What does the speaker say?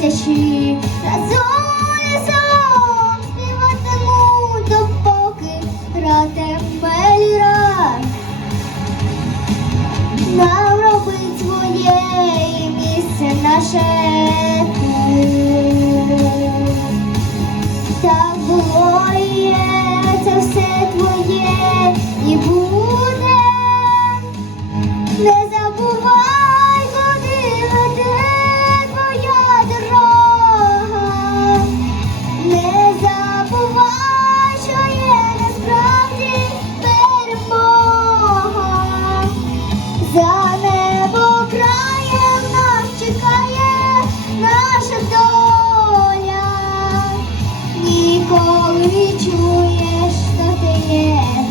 тисячі разом лісом співатиму, допоки грати меліра. Нам робить своє і місце наше. Так życiu jest to ty.